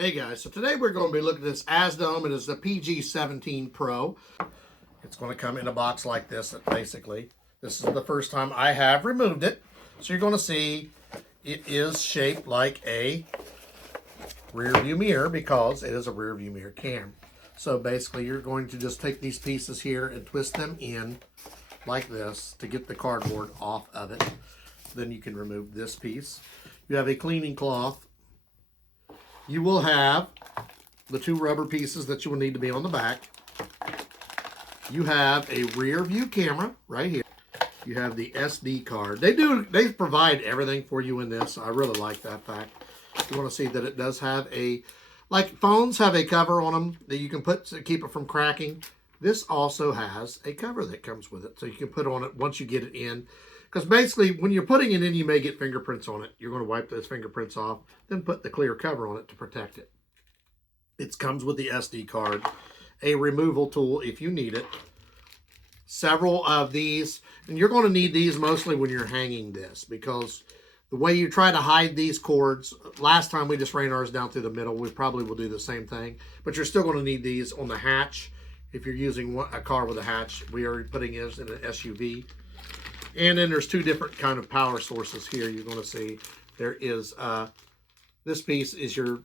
Hey guys, so today we're going to be looking at this AZDOME. It is the PG17 Pro. It's going to come in a box like this, basically. This is the first time I have removed it. So you're going to see it is shaped like a rear view mirror because it is a rear view mirror cam. So basically you're going to just take these pieces here and twist them in like this to get the cardboard off of it. Then you can remove this piece. You have a cleaning cloth. You will have the two rubber pieces that you will need to be on the back. You have a rear view camera right here. You have the SD card. They provide everything for you in this. I really like that fact. You want to see that it does have like phones have a cover on them that you can put to keep it from cracking. This also has a cover that comes with it. So you can put on it once you get it in. Because basically, when you're putting it in, you may get fingerprints on it. You're going to wipe those fingerprints off, then put the clear cover on it to protect it. It comes with the SD card, a removal tool if you need it, several of these, and you're going to need these mostly when you're hanging this, because the way you try to hide these cords, last time we just ran ours down through the middle, we probably will do the same thing, but you're still going to need these on the hatch. If you're using a car with a hatch, we are putting this in an SUV. And then there's two different kind of power sources here. You're going to see there is, this piece is your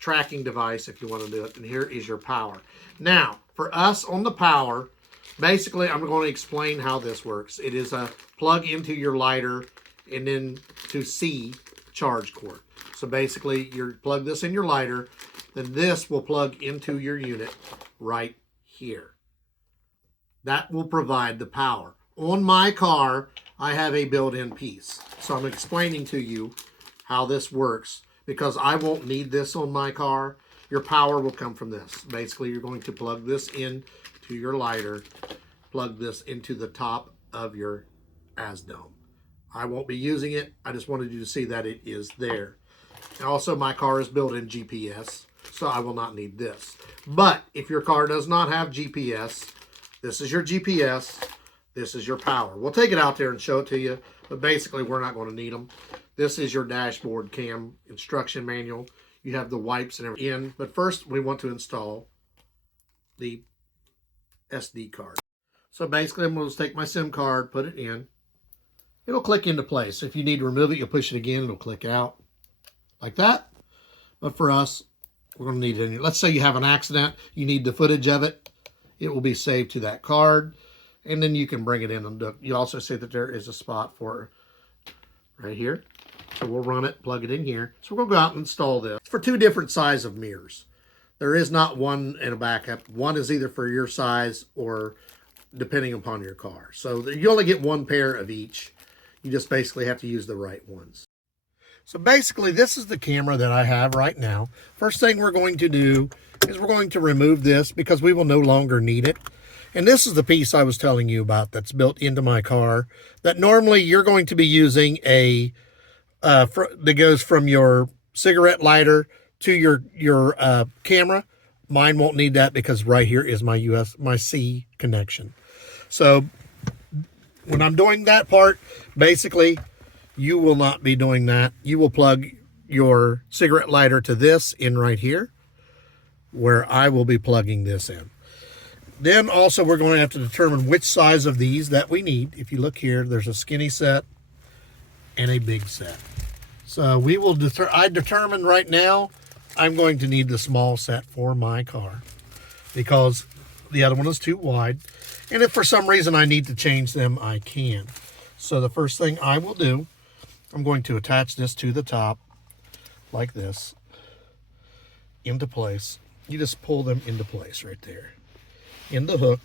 tracking device if you want to do it. And here is your power. Now, for us on the power, basically I'm going to explain how this works. It is a plug into your lighter and then to C charge cord. So basically you plug this in your lighter, then this will plug into your unit right here. That will provide the power. On my car, I have a built-in piece. So I'm explaining to you how this works because I won't need this on my car. Your power will come from this. Basically, you're going to plug this in to your lighter, plug this into the top of your AZDOME. I won't be using it. I just wanted you to see that it is there. Also, my car is built in GPS, so I will not need this. But if your car does not have GPS, this is your GPS. This is your power. We'll take it out there and show it to you, but basically we're not going to need them. This is your dashboard cam instruction manual. You have the wipes and everything in, but first we want to install the SD card. So basically I'm going to take my SIM card, put it in. It'll click into place. If you need to remove it, you'll push it again. It'll click out like that. But for us, we're going to need it in. Let's say you have an accident. You need the footage of it. It will be saved to that card. And then you can bring it in and do. You also see that there is a spot for right here. So we'll run it, plug it in here. So we're going to go out and install this. It's for two different size of mirrors. There is not one in a backup. One is either for your size or depending upon your car. So you only get one pair of each. You just basically have to use the right ones. So basically this is the camera that I have right now. First thing we're going to do is we're going to remove this because we will no longer need it. And this is the piece I was telling you about that's built into my car that normally you're going to be using that goes from your cigarette lighter to your camera. Mine won't need that because right here is my C connection. So when I'm doing that part, basically you will not be doing that. You will plug your cigarette lighter to this in right here where I will be plugging this in. Then also we're going to have to determine which size of these that we need. If you look here, there's a skinny set and a big set. So we will I determine right now I'm going to need the small set for my car because the other one is too wide. And if for some reason I need to change them, I can. So the first thing I will do, I'm going to attach this to the top like this into place. You just pull them into place right there. In the hook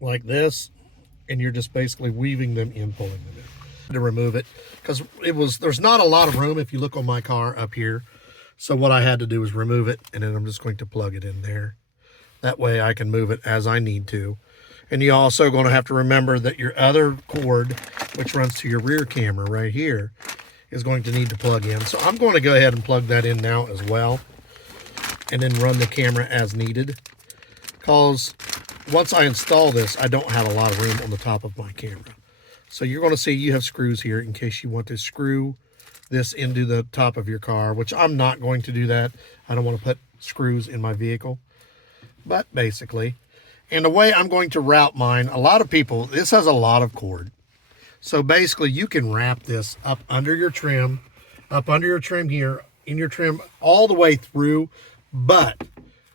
like this, and you're just basically weaving them in, pulling them in to remove it because there's not a lot of room if you look on my car up here. So what I had to do is remove it, and then I'm just going to plug it in there. That way I can move it as I need to. And you're also going to have to remember that your other cord, which runs to your rear camera right here, is going to need to plug in. So I'm going to go ahead and plug that in now as well, and then run the camera as needed, because once I install this, I don't have a lot of room on the top of my camera. So you're going to see you have screws here in case you want to screw this into the top of your car, which I'm not going to do that. I don't want to put screws in my vehicle. But basically, and the way I'm going to route mine, a lot of people, this has a lot of cord. So basically you can wrap this up under your trim here, in your trim all the way through, but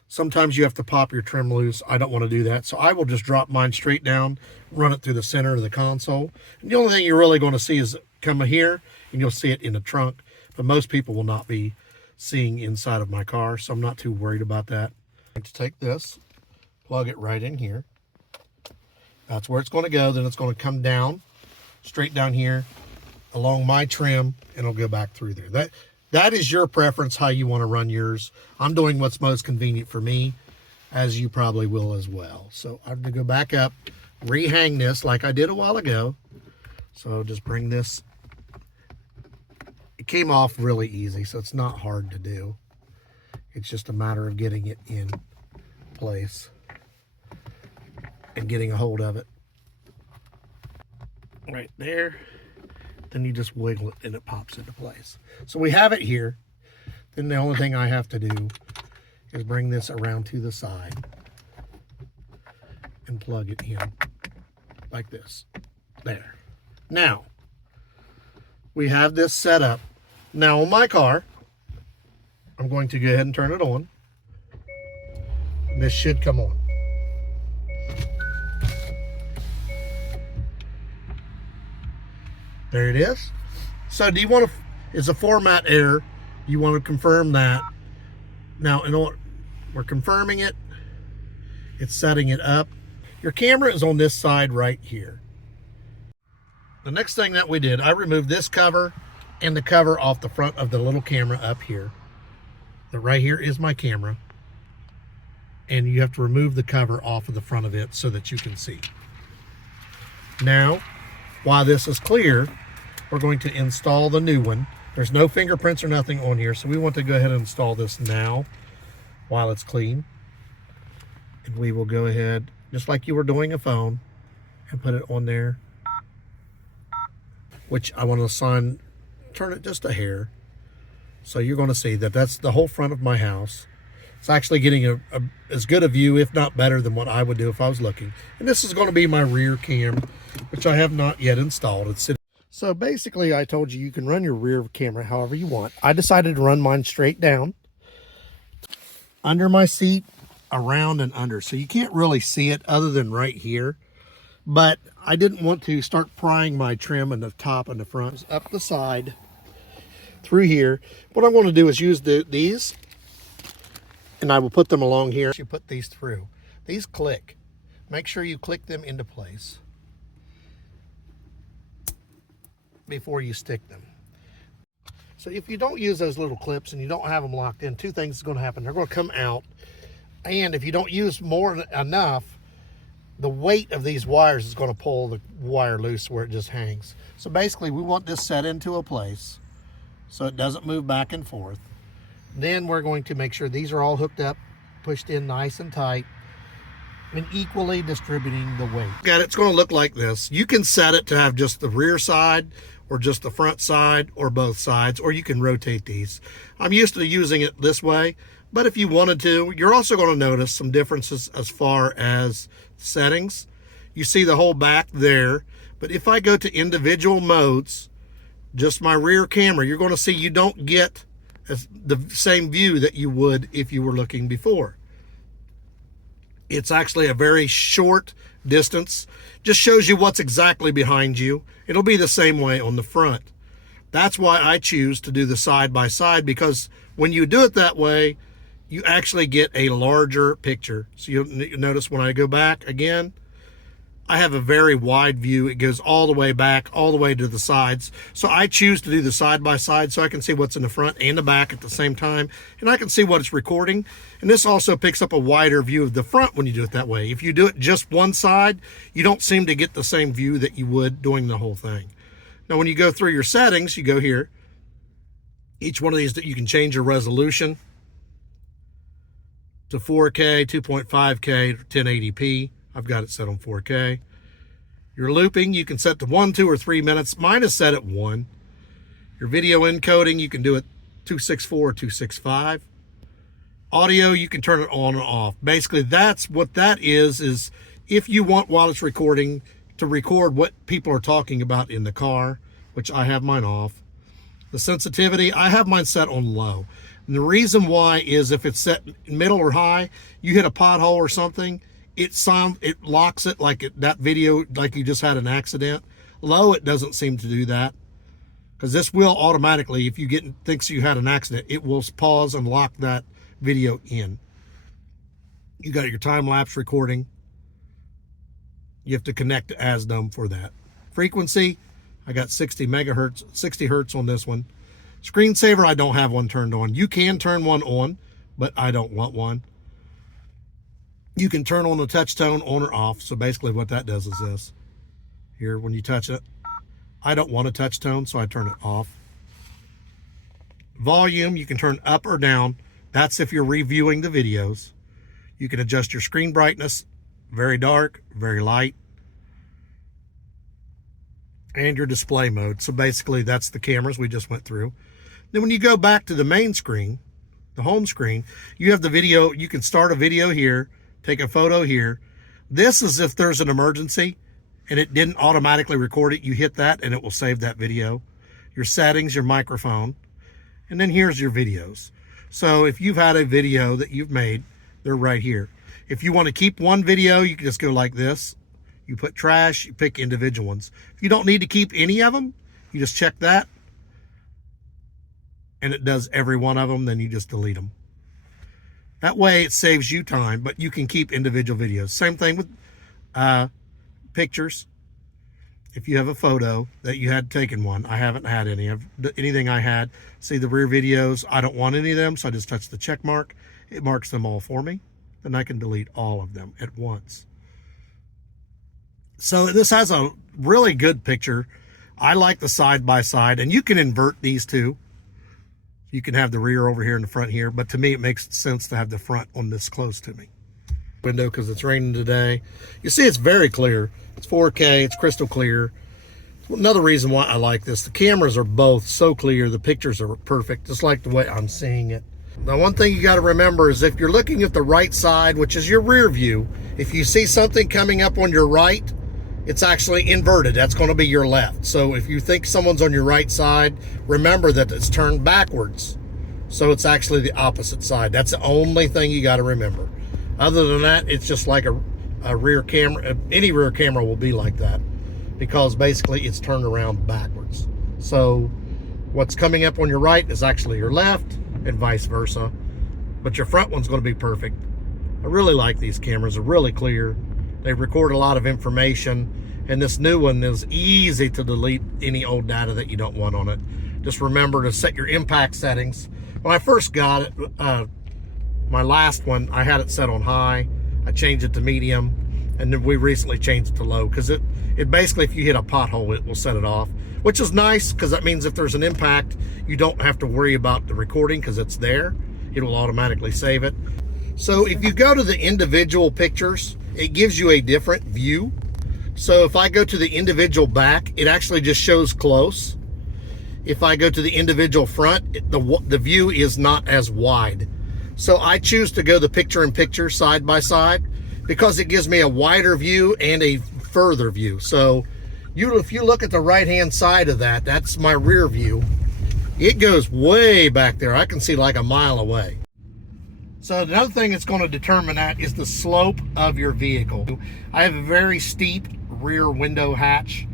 sometimes you have to pop your trim loose. I don't want to do that. So I will just drop mine straight down, run it through the center of the console. And the only thing you're really going to see is come here, and you'll see it in the trunk. But most people will not be seeing inside of my car, so I'm not too worried about that. I'm going to take this, plug it right in here. That's where it's going to go. Then it's going to come down, straight down here, along my trim, and it'll go back through there. That is your preference, how you want to run yours. I'm doing what's most convenient for me, as you probably will as well. So I'm going to go back up, rehang this like I did a while ago. So just bring this. It came off really easy, so it's not hard to do. It's just a matter of getting it in place and getting a hold of it. Right there. Then you just wiggle it and it pops into place. So we have it here. Then the only thing I have to do is bring this around to the side and plug it in like this. There. Now, we have this set up. Now on my car, I'm going to go ahead and turn it on. And this should come on. There it is. So do you want to, it's a format error. You want to confirm that. Now, we're confirming it. It's setting it up. Your camera is on this side right here. The next thing that we did, I removed this cover and the cover off the front of the little camera up here. That right here is my camera. And you have to remove the cover off of the front of it so that you can see. Now, while this is clear, we're going to install the new one. There's no fingerprints or nothing on here, so we want to go ahead and install this now while it's clean. And we will go ahead, just like you were doing a phone, and put it on there. Which I want to turn it just a hair. So you're going to see that that's the whole front of my house. It's actually getting as good a view, if not better, than what I would do if I was looking. And this is going to be my rear cam, which I have not yet installed. It's sitting. So basically, I told you can run your rear camera however you want. I decided to run mine straight down, under my seat, around and under. So you can't really see it other than right here. But I didn't want to start prying my trim in the top and the front. Up the side, through here. What I'm going to do is use these, and I will put them along here. You put these through. These click. Make sure you click them into place before you stick them. So if you don't use those little clips and you don't have them locked in, two things are going to happen. They're going to come out, and if you don't use enough, the weight of these wires is going to pull the wire loose where it just hangs. So basically, we want this set into a place so it doesn't move back and forth. Then we're going to make sure these are all hooked up, pushed in nice and tight, and equally distributing the weight. It's going to look like this. You can set it to have just the rear side or just the front side or both sides, or you can rotate these. I'm used to using it this way, but if you wanted to, you're also going to notice some differences as far as settings. You see the whole back there, but if I go to individual modes, just my rear camera, you're going to see you don't get the same view that you would if you were looking before. It's actually a very short distance. Just shows you what's exactly behind you. It'll be the same way on the front. That's why I choose to do the side by side, because when you do it that way, you actually get a larger picture. So you'll notice when I go back again, I have a very wide view. It goes all the way back, all the way to the sides. So I choose to do the side by side so I can see what's in the front and the back at the same time. And I can see what it's recording. And this also picks up a wider view of the front when you do it that way. If you do it just one side, you don't seem to get the same view that you would doing the whole thing. Now, when you go through your settings, you go here. Each one of these, you can change your resolution to 4K, 2.5K, 1080p. I've got it set on 4K. Your looping, you can set to 1, 2, or 3 minutes. Mine is set at 1. Your video encoding, you can do it 264 or 265. Audio, you can turn it on and off. Basically, that's what that is if you want, while it's recording, to record what people are talking about in the car, which I have mine off. The sensitivity, I have mine set on low. And the reason why is if it's set middle or high, you hit a pothole or something, it locks it like that video, like you just had an accident. Low, it doesn't seem to do that. Because this will automatically, if you thinks you had an accident, it will pause and lock that video in. You got your time-lapse recording. You have to connect to AZDOME for that. Frequency, I got 60 megahertz, 60 hertz on this one. Screensaver, I don't have one turned on. You can turn one on, but I don't want one. You can turn on the touch tone on or off. So basically what that does is this. Here, when you touch it, I don't want a touch tone, so I turn it off. Volume, you can turn up or down. That's if you're reviewing the videos. You can adjust your screen brightness, very dark, very light, and your display mode. So basically that's the cameras we just went through. Then when you go back to the main screen, the home screen, you have the video. You can start a video here, take a photo here. This is if there's an emergency and it didn't automatically record it. You hit that and it will save that video. Your settings, your microphone, and then here's your videos. So if you've had a video that you've made, they're right here. If you want to keep one video, you can just go like this. You put trash, you pick individual ones. If you don't need to keep any of them, you just check that. And it does every one of them, then you just delete them. That way it saves you time, but you can keep individual videos. Same thing with pictures. If you have a photo that you had taken one, I haven't had any of anything I had. See the rear videos, I don't want any of them, so I just touch the check mark. It marks them all for me. Then I can delete all of them at once. So this has a really good picture. I like the side by side, and you can invert these two. You can have the rear over here and the front here, but to me it makes sense to have the front on this close to me. Window, because it's raining today. You see it's very clear. It's 4K, it's crystal clear. Another reason why I like this, the cameras are both so clear, the pictures are perfect, just like the way I'm seeing it. Now one thing you got to remember is if you're looking at the right side, which is your rear view, if you see something coming up on your right, it's actually inverted. That's going to be your left. So if you think someone's on your right side, remember that it's turned backwards. So it's actually the opposite side. That's the only thing you got to remember. Other than that, it's just like a rear camera. Any rear camera will be like that because basically it's turned around backwards. So what's coming up on your right is actually your left and vice versa. But your front one's going to be perfect. I really like these cameras. They're really clear. They record a lot of information, and this new one is easy to delete any old data that you don't want on it. Just remember to set your impact settings. When I first got it, my last one, I had it set on high. I changed it to medium, and then we recently changed it to low because it basically, if you hit a pothole, it will set it off, which is nice because that means if there's an impact, you don't have to worry about the recording because it's there. It will automatically save it. So if you go to the individual pictures, it gives you a different view. So if I go to the individual back, it actually just shows close. If I go to the individual front, the view is not as wide. So I choose to go the picture-in-picture side by side because it gives me a wider view and a further view. So if you look at the right-hand side of that, that's my rear view. It goes way back there. I can see like a mile away. So another thing that's going to determine that is the slope of your vehicle. I have a very steep rear window hatch,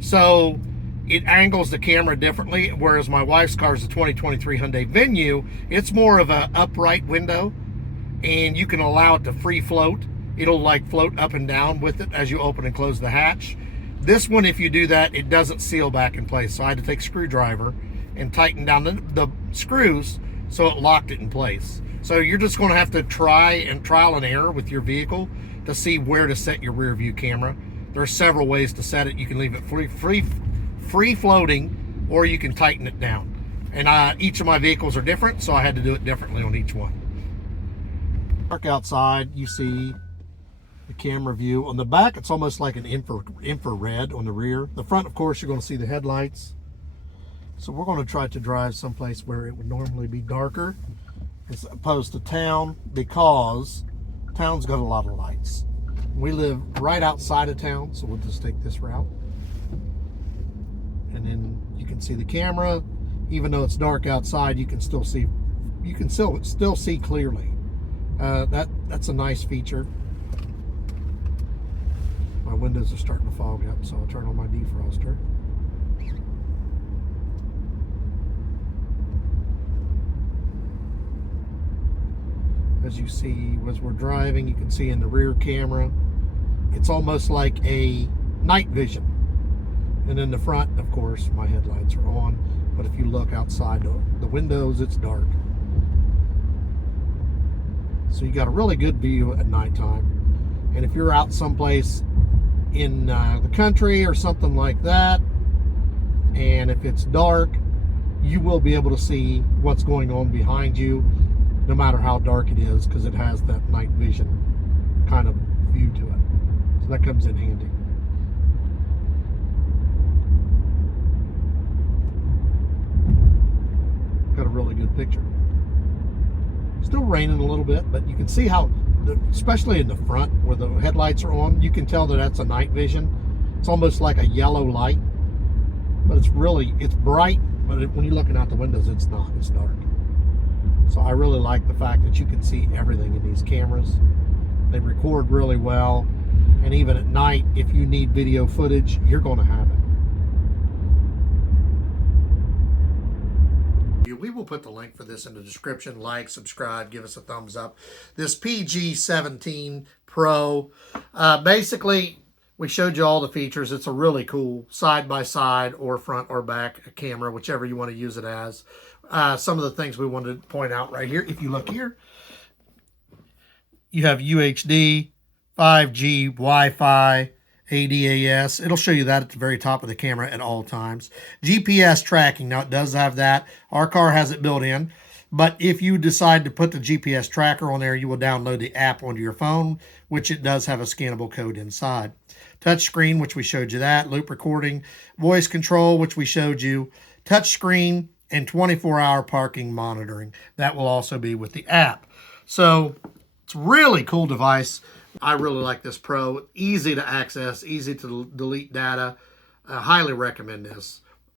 so it angles the camera differently, whereas my wife's car is a 2023 Hyundai Venue. It's more of an upright window, and you can allow it to free float. It'll like float up and down with it as you open and close the hatch. This one, if you do that, it doesn't seal back in place, so I had to take a screwdriver and tighten down the screws so it locked it in place. So you're just going to have to trial and error with your vehicle to see where to set your rear view camera. There are several ways to set it. You can leave it free floating, or you can tighten it down. And each of my vehicles are different, so I had to do it differently on each one. Park outside, you see the camera view. On the back, it's almost like an infrared on the rear. The front, of course, you're going to see the headlights. So we're going to try to drive someplace where it would normally be darker as opposed to town, because town's got a lot of lights. We live right outside of town, so we'll just take this route. And then you can see the camera. Even though it's dark outside, you can still see. You can still see clearly. That's a nice feature. My windows are starting to fog up, so I'll turn on my defroster. As you see, as we're driving, you can see in the rear camera, it's almost like a night vision. And in the front, of course, my headlights are on. But if you look outside the windows, it's dark. So you got a really good view at nighttime. And if you're out someplace in the country or something like that, and if it's dark, you will be able to see what's going on behind you, no matter how dark it is, because it has that night vision kind of view to it. So that comes in handy. Got a really good picture. Still raining a little bit, but you can see how, especially in the front where the headlights are on, you can tell that that's a night vision. It's almost like a yellow light, but it's bright, but when you're looking out the windows, it's not, it's dark. So I really like the fact that you can see everything in these cameras. They record really well, and even at night, if you need video footage, you're going to have it. We will put the link for this in the description. Like, subscribe, give us a thumbs up. This PG17 Pro, basically, we showed you all the features. It's a really cool side-by-side or front or back camera, whichever you want to use it as. Some of the things we wanted to point out right here. If you look here, you have UHD, 5G, Wi-Fi, ADAS. It'll show you that at the very top of the camera at all times. GPS tracking. Now, it does have that. Our car has it built in. But if you decide to put the GPS tracker on there, you will download the app onto your phone, which it does have a scannable code inside. Touch screen, which we showed you that. Loop recording. Voice control, which we showed you. Touch screen and 24-hour parking monitoring. That will also be with the app. So it's a really cool device. I really like this Pro. Easy to access, easy to delete data. I highly recommend this.